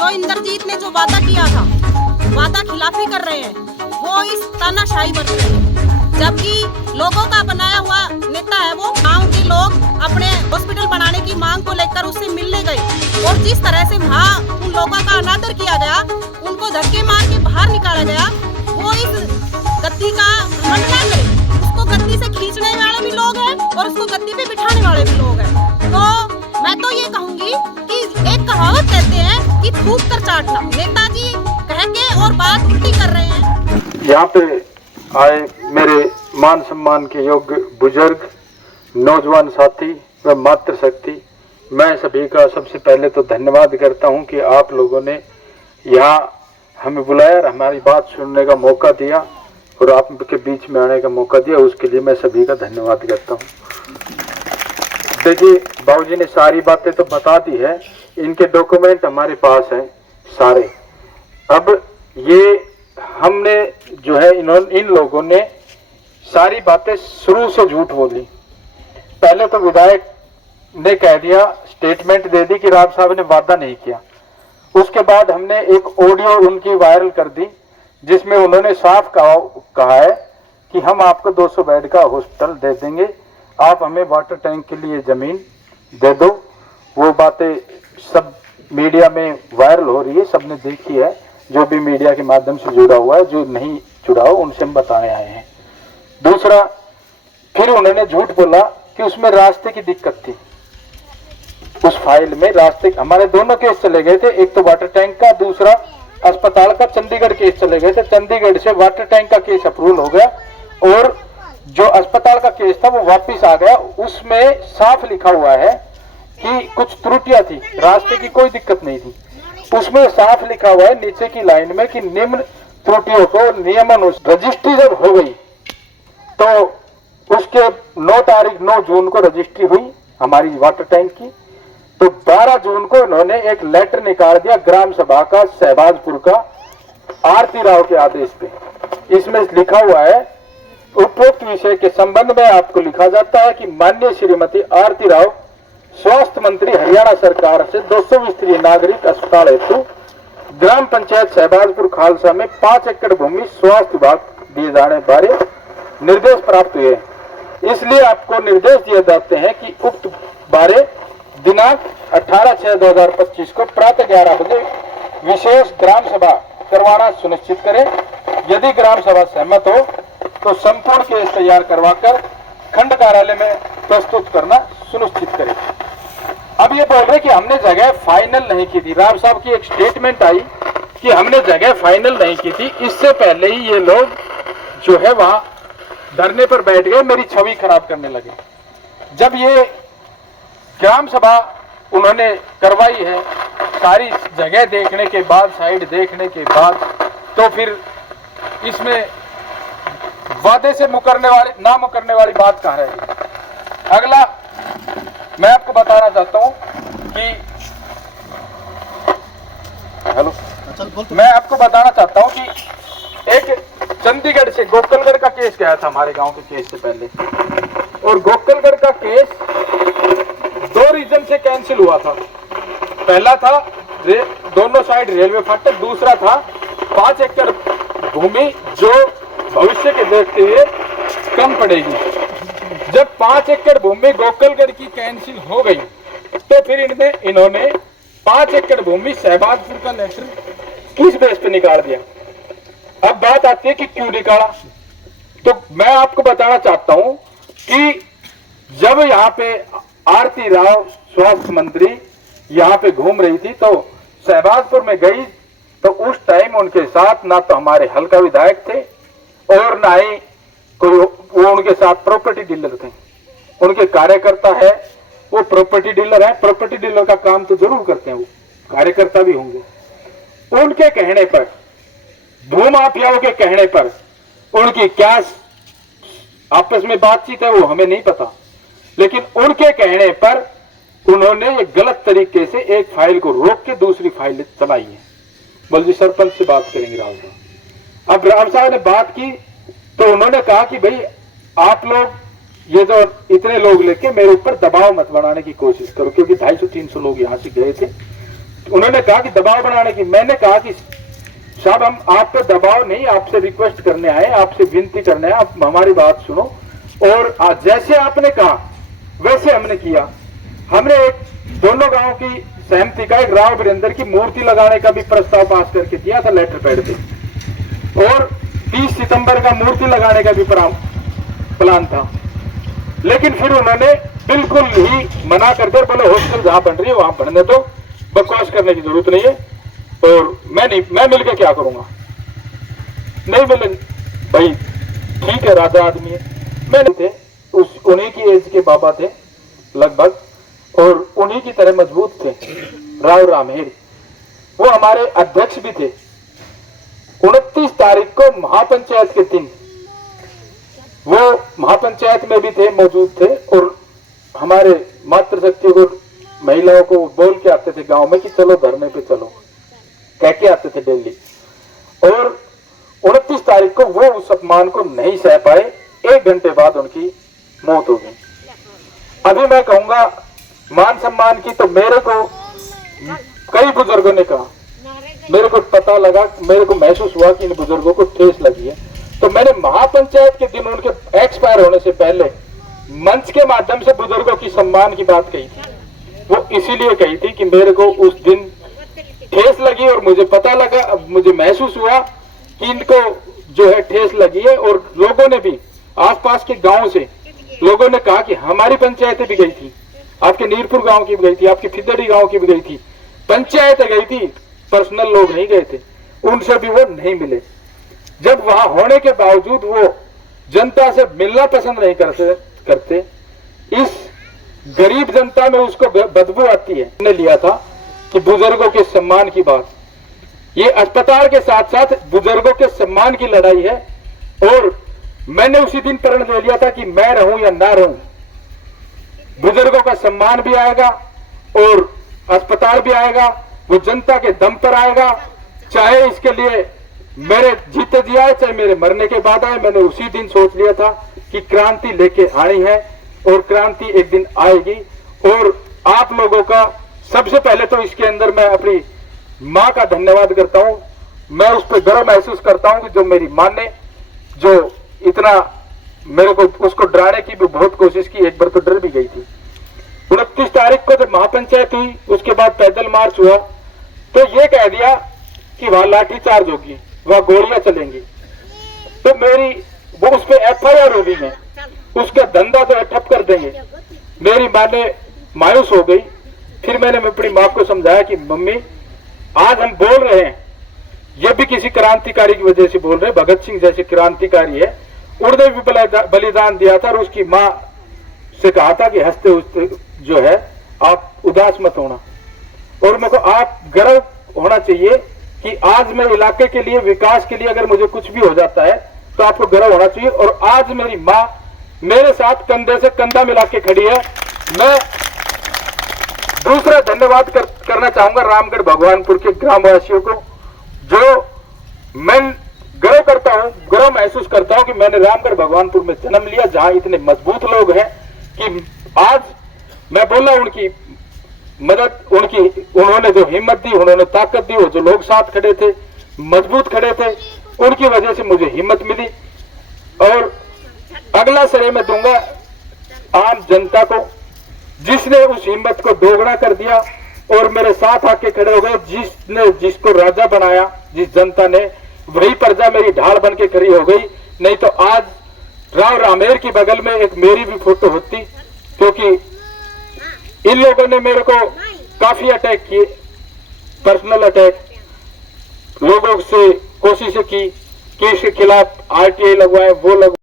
जो इंद्रजीत ने जो वादा किया था, वादा खिलाफी कर रहे हैं, वो इस तानाशाही बरत रहे हैं। जबकि लोगों का बनाया हुआ नेता है वो, गांव के लोग अपने हॉस्पिटल बनाने की मांग को लेकर उससे मिलने गए और जिस तरह से वहाँ उन लोगों का अनादर किया गया, उनको धक्के मार के बाहर निकाला गया, वो इस गद्दी का घमंड ना करे। उसको गद्दी से खींचने वाले भी लोग हैं और उसको गद्दी पे बिठाने वाले भी लोग हैं। तो मैं तो ये कहूँगी कि एक कहावत कहते हैं कि थूक कर चाटना, नेताजी कह के और बात उल्टी कर रहे हैं। यहाँ पे आए मेरे मान सम्मान के योग्य बुजुर्ग, नौजवान साथी व मातृशक्ति, मैं सभी का सबसे पहले तो धन्यवाद करता हूँ कि आप लोगों ने यहाँ हमें बुलाया और हमारी बात सुनने का मौका दिया और आपके बीच में आने का मौका दिया, उसके लिए मैं सभी का धन्यवाद करता हूँ। देखिए, बाबूजी ने सारी बातें तो बता दी है, इनके डॉक्यूमेंट हमारे पास हैं सारे। अब ये हमने जो है इन लोगों ने सारी बातें शुरू से झूठ बोली। पहले तो विधायक ने कह दिया, स्टेटमेंट दे दी कि राव साहब ने वादा नहीं किया। उसके बाद हमने एक ऑडियो उनकी वायरल कर दी जिसमें उन्होंने साफ कहा है कि हम आपको 200 बेड का हॉस्पिटल दे देंगे, आप हमें वाटर टैंक के लिए जमीन दे दो। वो बातें सब मीडिया में वायरल हो रही है, सबने देखी है, जो भी मीडिया के माध्यम से जुड़ा हुआ है, जो नहीं जुड़ा हो उनसे हम बताने आए हैं। दूसरा, फिर उन्होंने झूठ बोला कि उसमें रास्ते की दिक्कत थी। उस फाइल में रास्ते, हमारे दोनों केस चले गए थे, एक तो वाटर टैंक का, दूसरा अस्पताल का चंडीगढ़ केस चले गए थे। चंडीगढ़ से वाटर टैंक का केस अप्रूवल हो गया और जो अस्पताल का केस था वो वापस आ गया। उसमें साफ लिखा हुआ है कि कुछ त्रुटियां थी, रास्ते की कोई दिक्कत नहीं थी। उसमें साफ लिखा हुआ है नीचे की लाइन में कि निम्न त्रुटियों को नियमानुसार रजिस्ट्री जब हो गई तो उसके 9 जून को रजिस्ट्री हुई हमारी वाटर टैंक की। तो 12 जून को इन्होंने एक लेटर निकाल दिया ग्राम सभा का, सहबाजपुर का, आरती राव के आदेश पे। इसमें लिखा हुआ है, उपरोक्त विषय के संबंध में आपको लिखा जाता है कि माननीय श्रीमती आरती राव स्वास्थ्य मंत्री हरियाणा सरकार से 200 स्तरीय नागरिक अस्पताल हेतु ग्राम पंचायत सहबाजपुर खालसा में 5 एकड़ भूमि स्वास्थ्य विभाग दिए जाने बारे निर्देश प्राप्त हुए। इसलिए आपको निर्देश दिए जाते हैं कि उक्त बारे दिनांक 18/6/2025 को प्रातः 11 बजे विशेष ग्राम सभा करवाना सुनिश्चित करें। यदि ग्राम सभा सहमत हो तो संपूर्ण केस तैयार करवाकर खंड कार्यालय में प्रस्तुत करना सुनिश्चित करें। अब ये बोल रहे कि हमने जगह फाइनल नहीं की थी। राव साहब की एक स्टेटमेंट आई कि हमने जगह फाइनल नहीं की थी। इससे पहले ही ये लोग जो है वहां धरने पर बैठ गए, मेरी छवि खराब करने लगे। जब ये ग्राम सभा उन्होंने करवाई है, सारी जगह देखने के बाद, साइड देखने के बाद, तो फिर इसमें वादे से ना मुकरने वाली बात कहाँ रहेगी। अगला मैं आपको बताना चाहता हूं कि मैं आपको बताना चाहता हूं कि एक चंडीगढ़ से गोकलगढ़ का केस गया था हमारे गांव के केस से पहले, और गोकलगढ़ का केस 2 रीजन से कैंसिल हुआ था। पहला था दोनों साइड रेलवे फाटक, दूसरा था 5 एकड़ भूमि जो भविष्य के देखते हुए कम पड़ेगी। जब 5 एकड़ भूमि गोकलगढ़ की कैंसिल हो गई तो फिर इन्होंने 5 एकड़ भूमि सहबाजपुर का लेटर किस बेस पे निकाल दिया। अब बात आती है कि क्यों निकाला, तो मैं आपको बताना चाहता हूं कि जब यहाँ पे आरती राव स्वास्थ्य मंत्री यहाँ पे घूम रही थी तो सहबाजपुर में गई, तो उस टाइम उनके साथ ना तो हमारे हल्का विधायक थे और ना ही कोई वो उनके साथ प्रॉपर्टी डीलर थे। उनके कार्यकर्ता है, वो प्रॉपर्टी डीलर है, प्रॉपर्टी डीलर का काम तो जरूर करते हैं, वो कार्यकर्ता भी होंगे। उनके कहने पर, भूमाफियाओं के कहने पर उनकी क्या आपस में बातचीत है वो हमें नहीं पता, लेकिन उनके कहने पर उन्होंने ये गलत तरीके से एक फाइल को रोक के दूसरी फाइल चलाई है। बोल जी सरपंच से बात करेंगे राव साहब। अब राव साहब ने बात की तो उन्होंने कहा कि भाई आप लोग ये जो इतने लोग लेके मेरे ऊपर दबाव मत बनाने की कोशिश करो, क्योंकि 250-300 लोग यहाँ से गए थे। उन्होंने कहा कि दबाव बनाने की। मैंने कहा कि साहब हम आप पे दबाव नहीं, आपसे रिक्वेस्ट करने आए, आपसे विनती करने आए, आप हमारी बात सुनो। और जैसे आपने कहा वैसे हमने किया। हमने एक दोनों गांव की सहमति का एक राव वीरेंद्र की मूर्ति लगाने का भी प्रस्ताव पास करके दिया था लेटर पैड पे, और 30 सितंबर का मूर्ति लगाने का भी प्लान था। लेकिन फिर उन्होंने बिल्कुल ही मना कर दिया, बोले हॉस्टल जहां बन रही है वहां बनने दो, बकवास करने की जरूरत नहीं है। और मैं मिलकर क्या करूंगा, नहीं मिले भाई, ठीक है राजा आदमी है। मैंने थे उन्हीं की एज के बाबा थे लगभग, और उन्हीं की तरह मजबूत थे राव रामेर, वो हमारे अध्यक्ष भी थे। 29 तारीख को महापंचायत के दिन वो महापंचायत में भी थे, मौजूद थे, और हमारे मातृशक्ति को महिलाओं को बोल के आते थे गांव में कि चलो धरने पे चलो, कह के आते थे डेली। और 29 तारीख को वो उस अपमान को नहीं सह पाए, 1 घंटे बाद उनकी मौत हो गई। अभी मैं कहूंगा मान सम्मान की, तो मेरे को कई बुजुर्गों ने कहा, मेरे को पता लगा, मेरे को महसूस हुआ कि इन बुजुर्गों को ठेस लगी है। तो मैंने महापंचायत के दिन उनके एक्सपायर होने से पहले मंच के माध्यम से बुजुर्गों की सम्मान की बात कही थी। वो इसीलिए कही थी कि मेरे को उस दिन ठेस लगी, और मुझे पता लगा, मुझे महसूस हुआ कि इनको जो है ठेस लगी है। और लोगों ने भी, आसपास के गांव से लोगों ने कहा कि हमारी पंचायतें भी गई थी, आपके नीरपुर गांव की भी गई थी, आपकी फिदड़ी गांव की भी गई थी, पंचायतें गई थी, पर्सनल लोग नहीं गए थे, उनसे भी वो नहीं मिले। जब वहां होने के बावजूद वो जनता से मिलना पसंद नहीं करते, इस गरीब जनता में उसको बदबू आती है। मैंने लिया था कि बुजुर्गों के सम्मान की बात, ये अस्पताल के साथ साथ बुजुर्गों के सम्मान की लड़ाई है। और मैंने उसी दिन प्रण ले लिया था कि मैं रहूं या ना रहूं, बुजुर्गों का सम्मान भी आएगा और अस्पताल भी आएगा, वो जनता के दम पर आएगा, चाहे इसके लिए मेरे जीते जी आए, चाहे मेरे मरने के बाद आए। मैंने उसी दिन सोच लिया था कि क्रांति लेके आनी है, और क्रांति एक दिन आएगी। और आप लोगों का सबसे पहले तो इसके अंदर मैं अपनी माँ का धन्यवाद करता हूं। मैं उस पर गर्व महसूस करता हूं कि जो मेरी माँ ने जो इतना मेरे को, उसको डराने की भी बहुत कोशिश की, एक बार तो डर भी गई थी। 29 तारीख को जब महापंचायत हुई, उसके बाद पैदल मार्च हुआ, तो ये कह दिया कि वहां लाठीचार्ज होगी, वहां गोलियां चलेंगी। तो मेरी वो उस पर FIR हो गई है, उसका धंधा तो ठप कर देंगे। मेरी माँ ने मायूस हो गई। फिर मैंने अपनी माँ को समझाया कि मम्मी, आज हम बोल रहे हैं, ये भी किसी क्रांतिकारी की वजह से बोल रहे हैं, भगत सिंह जैसे क्रांतिकारी है, उन्होंने भी बलिदान दिया था। और उसकी माँ से कहा था कि हंसते हंसते जो है आप उदास मत होना। और मेरे को आप गर्व होना चाहिए कि आज मैं इलाके के लिए, विकास के लिए अगर मुझे कुछ भी हो जाता है तो आपको गर्व होना चाहिए। और आज मेरी माँ मेरे साथ कंधे से कंधा मिला के खड़ी है। मैं दूसरा धन्यवाद करना चाहूंगा रामगढ़ भगवानपुर के ग्रामवासियों को, जो मैं गर्व करता हूं, गर्व महसूस करता हूं कि मैंने रामगढ़ भगवानपुर में जन्म लिया, जहां इतने मजबूत लोग हैं कि आज मैं बोला उनकी मदद, उन्होंने जो हिम्मत दी, उन्होंने ताकत दी, वो जो लोग साथ खड़े थे, मजबूत खड़े थे, उनकी वजह से मुझे हिम्मत मिली। और अगला श्रेय मैं दूंगा आम जनता को, जिसने उस हिम्मत को दोगुना कर दिया और मेरे साथ आके खड़े हो गए। जिसको राजा बनाया, जिस जनता ने, वही प्रजा मेरी ढाल बन के खड़ी हो गई। नहीं तो आज राव रामेर की बगल में एक मेरी भी फोटो होती, क्योंकि इन लोगों ने मेरे को काफी अटैक किए, पर्सनल अटैक, लोगों से कोशिशें की कि इसके खिलाफ RTI लगवाए, वो लगवाए।